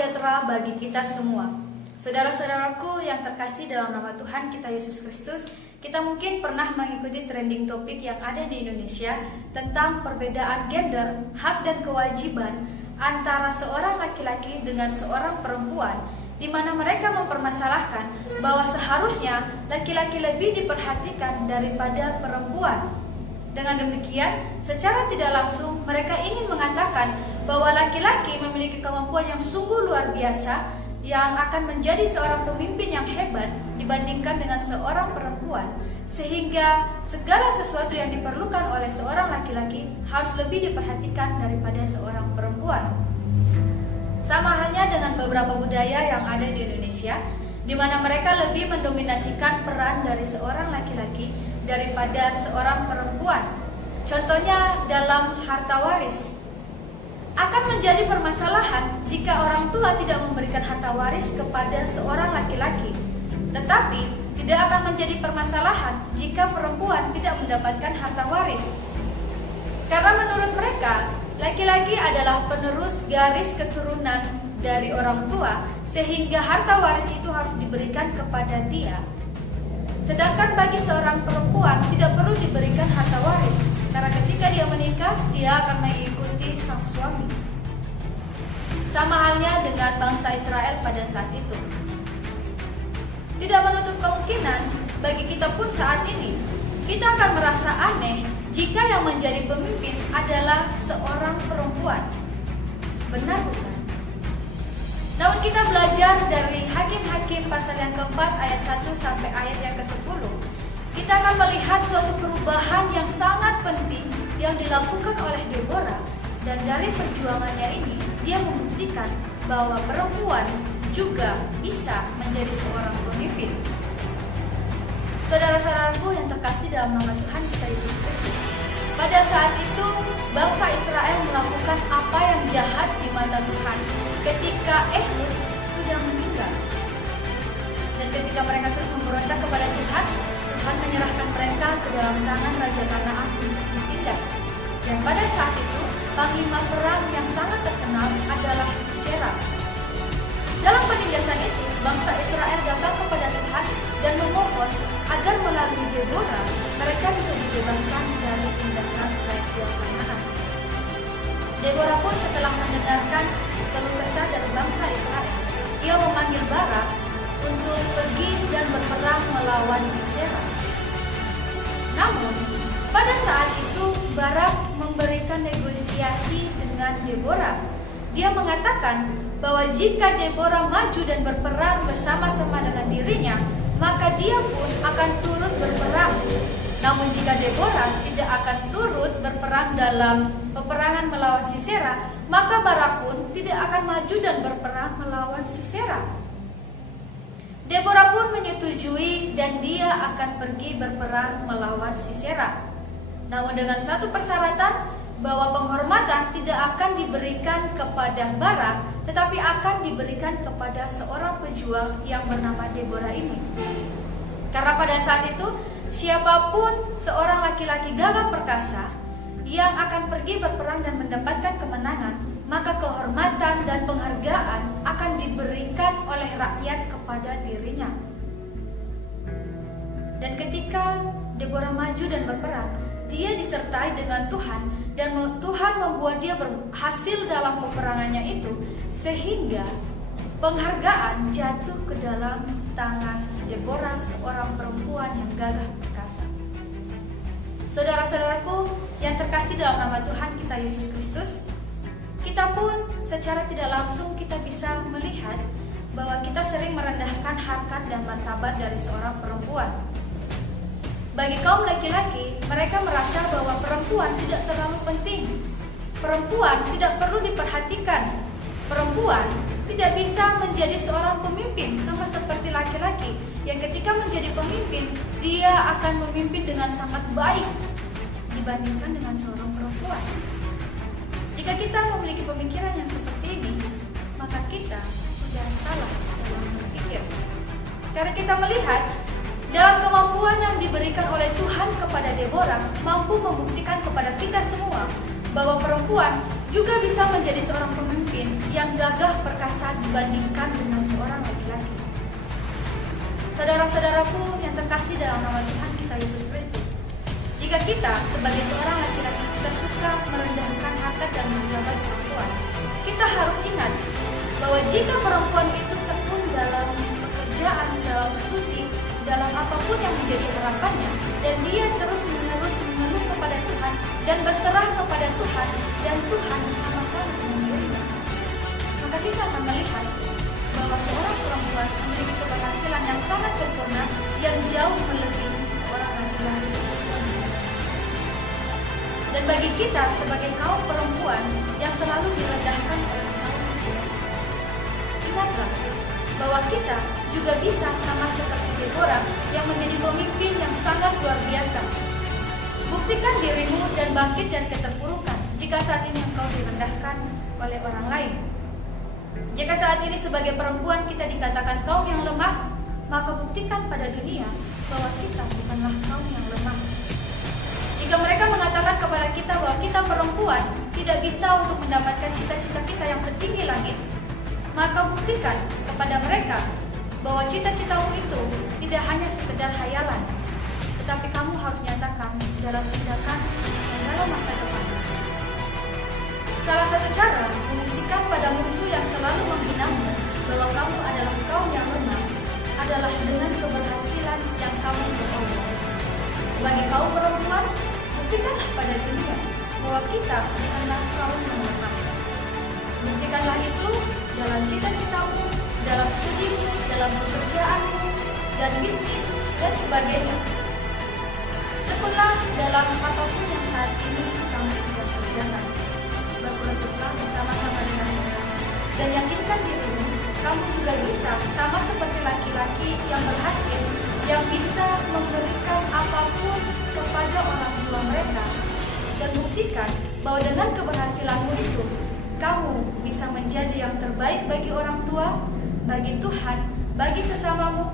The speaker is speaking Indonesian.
sejahtera bagi kita semua. Saudara-saudaraku yang terkasih dalam nama Tuhan kita Yesus Kristus, kita mungkin pernah mengikuti trending topik yang ada di Indonesia tentang perbedaan gender, hak dan kewajiban antara seorang laki-laki dengan seorang perempuan, di mana mereka mempermasalahkan bahwa seharusnya laki-laki lebih diperhatikan daripada perempuan. Dengan demikian, secara tidak langsung mereka ingin mengatakan bahwa laki-laki memiliki kemampuan yang sungguh luar biasa yang akan menjadi seorang pemimpin yang hebat dibandingkan dengan seorang perempuan, sehingga segala sesuatu yang diperlukan oleh seorang laki-laki harus lebih diperhatikan daripada seorang perempuan. Sama halnya dengan beberapa budaya yang ada di Indonesia, di mana mereka lebih mendominasikan peran dari seorang laki-laki daripada seorang perempuan. Contohnya dalam harta waris. Akan menjadi permasalahan jika orang tua tidak memberikan harta waris kepada seorang laki-laki. Tetapi tidak akan menjadi permasalahan jika perempuan tidak mendapatkan harta waris. Karena menurut mereka, laki-laki adalah penerus garis keturunan dari orang tua, sehingga harta waris itu harus diberikan kepada dia. Sedangkan bagi seorang perempuan tidak perlu diberikan harta waris, karena ketika dia menikah, dia akan mengikuti sang suami. Sama halnya dengan bangsa Israel pada saat itu. Tidak menutup kemungkinan bagi kita pun saat ini, kita akan merasa aneh jika yang menjadi pemimpin adalah seorang perempuan. Benar bukan? Namun kita belajar dari Hakim-Hakim pasal yang keempat ayat 1 sampai ayat yang ke-10. Kita akan melihat suatu perubahan yang sangat penting yang dilakukan oleh Deborah, dan dari perjuangannya ini dia membuktikan bahwa perempuan juga bisa menjadi seorang pemimpin. Saudara-saudaraku yang terkasih dalam nama Tuhan kita Yesus Kristus, pada saat itu bangsa Israel melakukan apa yang jahat di mata Tuhan ketika Ehud sudah meninggal. Dan ketika mereka terus memberontak kepada Tuhan, Tuhan menyerahkan mereka ke dalam tangan Raja Kanaan untuk ditindas. Dan pada saat itu, panglima perang yang sangat terkenal adalah Sisera. Dalam penindasan itu, bangsa Israel datang kepada Tuhan dan memohon agar melalui Deborah mereka bisa dibebaskan dari tindasan Raja Kanaan. Deborah pun setelah mendengarkan keluh kesah dari bangsa Israel, ia memanggil Barak untuk pergi dan berperang melawan Sisera. Namun, pada saat itu Barak memberikan negosiasi dengan Deborah. Dia mengatakan bahwa jika Deborah maju dan berperang bersama-sama dengan dirinya, maka dia pun akan turut berperang. Namun jika Deborah tidak akan turut berperang dalam peperangan melawan Sisera, maka Barak pun tidak akan maju dan berperang melawan Sisera. Deborah pun menyetujui dan dia akan pergi berperang melawan Sisera. Namun dengan satu persyaratan, bahwa penghormatan tidak akan diberikan kepada Barak, tetapi akan diberikan kepada seorang pejuang yang bernama Deborah ini. Karena pada saat itu, siapapun seorang laki-laki gagah perkasa yang akan pergi berperang dan mendapatkan kemenangan, maka kehormatan dan penghargaan akan diberikan oleh rakyat kepada dirinya. Dan ketika Deborah maju dan berperang, dia disertai dengan Tuhan, dan Tuhan membuat dia berhasil dalam peperangannya itu, sehingga penghargaan jatuh ke dalam tangan Deborah, seorang perempuan yang gagah perkasa. Saudara-saudaraku yang terkasih dalam nama Tuhan kita Yesus Kristus, kita pun secara tidak langsung kita bisa melihat bahwa kita sering merendahkan harkat dan martabat dari seorang perempuan. Bagi kaum laki-laki, mereka merasa bahwa perempuan tidak terlalu penting. Perempuan tidak perlu diperhatikan. Perempuan tidak bisa menjadi seorang pemimpin sama seperti laki-laki yang ketika menjadi pemimpin, dia akan memimpin dengan sangat baik dibandingkan dengan seorang perempuan. Jika kita memiliki pemikiran yang seperti ini, maka kita sudah salah dalam berpikir. Karena kita melihat dalam kemampuan yang diberikan oleh Tuhan kepada Deborah mampu membuktikan kepada kita semua bahwa perempuan juga bisa menjadi seorang pemimpin yang gagah perkasa dibandingkan dengan seorang laki-laki. Saudara-saudaraku yang terkasih dalam nama Tuhan kita Yesus Kristus, jika kita sebagai seorang laki-laki kita suka merendahkan harkat dan menjabat perempuan, kita harus ingat bahwa jika perempuan itu tekun dalam pekerjaan, dalam studi, dalam apapun yang menjadi harapannya, dan dia terus-menerus mengeluh kepada Tuhan dan berserah kepada Tuhan, dan Tuhan bersama-sama dengan dirinya, maka kita akan melihat bahwa seorang perempuan memiliki keberhasilan yang sangat sempurna yang jauh melebihi seorang laki-laki. Dan bagi kita sebagai kaum perempuan yang selalu direndahkan oleh kaum pria, ingatlah bahwa kita juga bisa sama seperti Deborah yang menjadi pemimpin yang sangat luar biasa. Buktikan dirimu dan bangkit dari keterpurukan jika saat ini engkau direndahkan oleh orang lain. Jika saat ini sebagai perempuan kita dikatakan kaum yang lemah, maka buktikan pada dunia bahwa kita bukanlah kaum yang lemah. Jika mereka mengatakan kepada kita bahwa kita perempuan tidak bisa untuk mendapatkan cita-cita kita yang setinggi langit, maka buktikan kepada mereka bahwa cita-citamu itu tidak hanya sekedar hayalan, tetapi kamu harus nyatakan dalam tindakan dan dalam masa depan. Salah satu cara membuktikan pada musuh yang selalu menghinamu bahwa kamu adalah kaum yang lemah adalah dengan keberhasilan yang kamu peroleh. Sebagai kaum perempuan, buktikanlah pada dunia bahwa kita bukanlah kaum yang lemah. Buktikanlah itu dalam cita-citamu, dalam studimu, dalam pekerjaanmu, dan bisnis, dan sebagainya. Tekunlah dalam apapun yang saat ini kamu sedang kerjakan. Berproseslah bersama-sama dengan Tuhan, dan yakinkan dirimu, kamu juga bisa sama seperti laki-laki yang berhasil, yang bisa memberikan apapun kepada orang tua mereka, dan buktikan bahwa dengan keberhasilanmu itu, kamu bisa menjadi yang terbaik bagi orang tua, bagi Tuhan, bagi sesamamu,